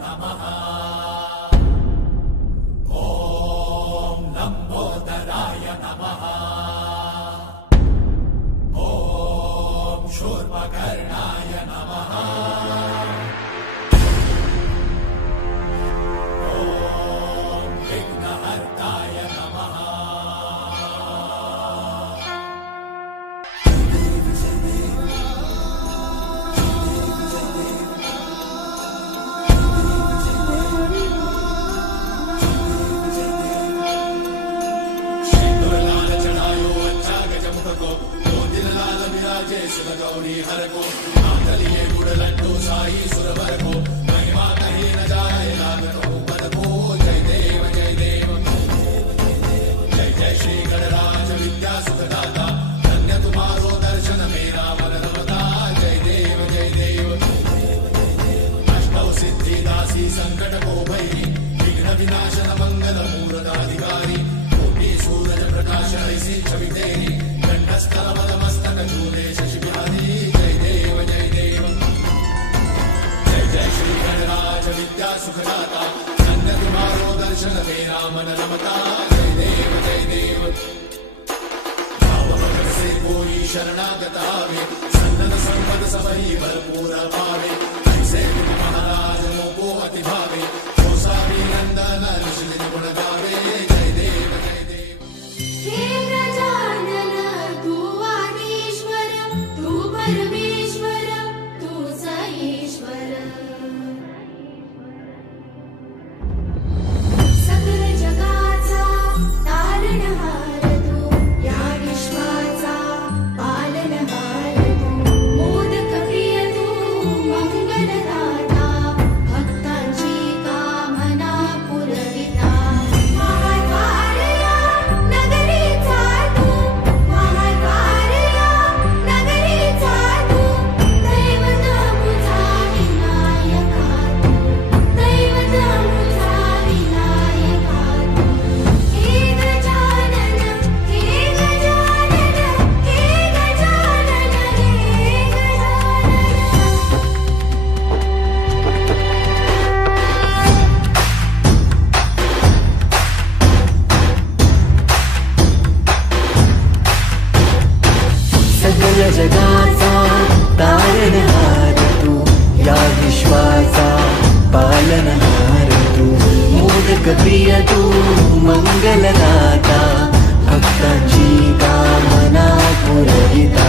नमः। ॐ लम्बोदराय नमः। ॐ शूर्पकर्णाय नमः। ॐ विघ्नहर्ताय नमः। गौरी हर को मातलिए गुड़ लड्डू साई सुरवर को महिमा कहीं न जाए लागत हो पद को। जय देव जय देव जय जय श्री गणराज विद्या सुखदाता धन्य तुम्हारो दर्शन मेरा मन रमता। जय देव जय देव अष्टौ सिद्धि दासी संकट को भैरी विघ्न विनाशन मंगल मूर्धाधिकारी कोटि सूरज प्रकाश ऐसी छवि तेरी कंठस्थल पद मस्तक झूले शशि विद्या सुखदाता धन्य तुम्हारो दर्शन मेरा मन रमता। जय देव जय देव भाव भगत से कोई शरणागत आवे सन्नत संपद सबही भरपूर पावे। ऐसे तुम महाराज को अति भावे जो सारी नंदन ऋषि गुण गावे। जय देव जय देव हे गजानन तू आदिश्वर तू परमेश्वर तू ईश्वर। जगाचा तारणहार तू या विश्वाचा पालनहार तू मोदक प्रिय तू मंगलदाता भक्तांची कामना पुरविता।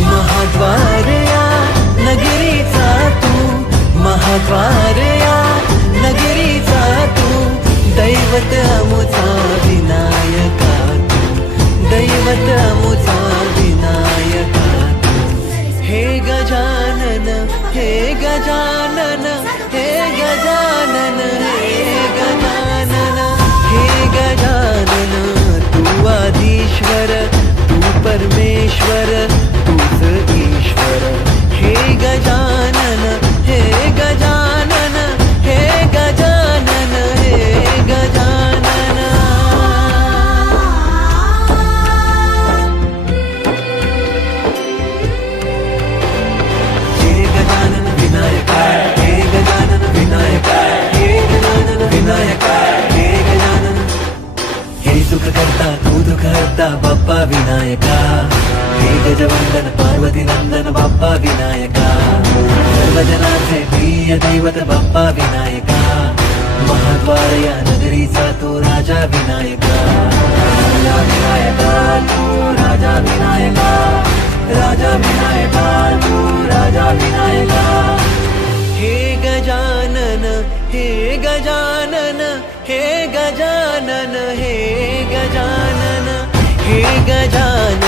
महाद्वार या नगरीचा तू महाद्वार या नगरीचा तू दैवत अमुचा विनायका तू दैवत अमुचा विनायका। हे गजानन हे गजानन हे गजानन हे गजानन हे गजानन तू आदिश्वर तू परमेश्वर तूच ईश्वर। हे गजानन हे गजानन हे गजानन हे गजानन। सुख करता तू दुख हरता बाप्पा विनायका। हे गजवंदन पार्वती नंदन बाप्पा विनायका। सर्वजनांचे प्रिय दैवत बाप्पा विनायका। महाद्वार या नगरीचा तू राजा विनायका। राजा विनायका तू राजा विनायका। राजा विनायका तू राजा विनायका। हे गजानन हे गजानन हे गजानन हे गजानन हे गजानन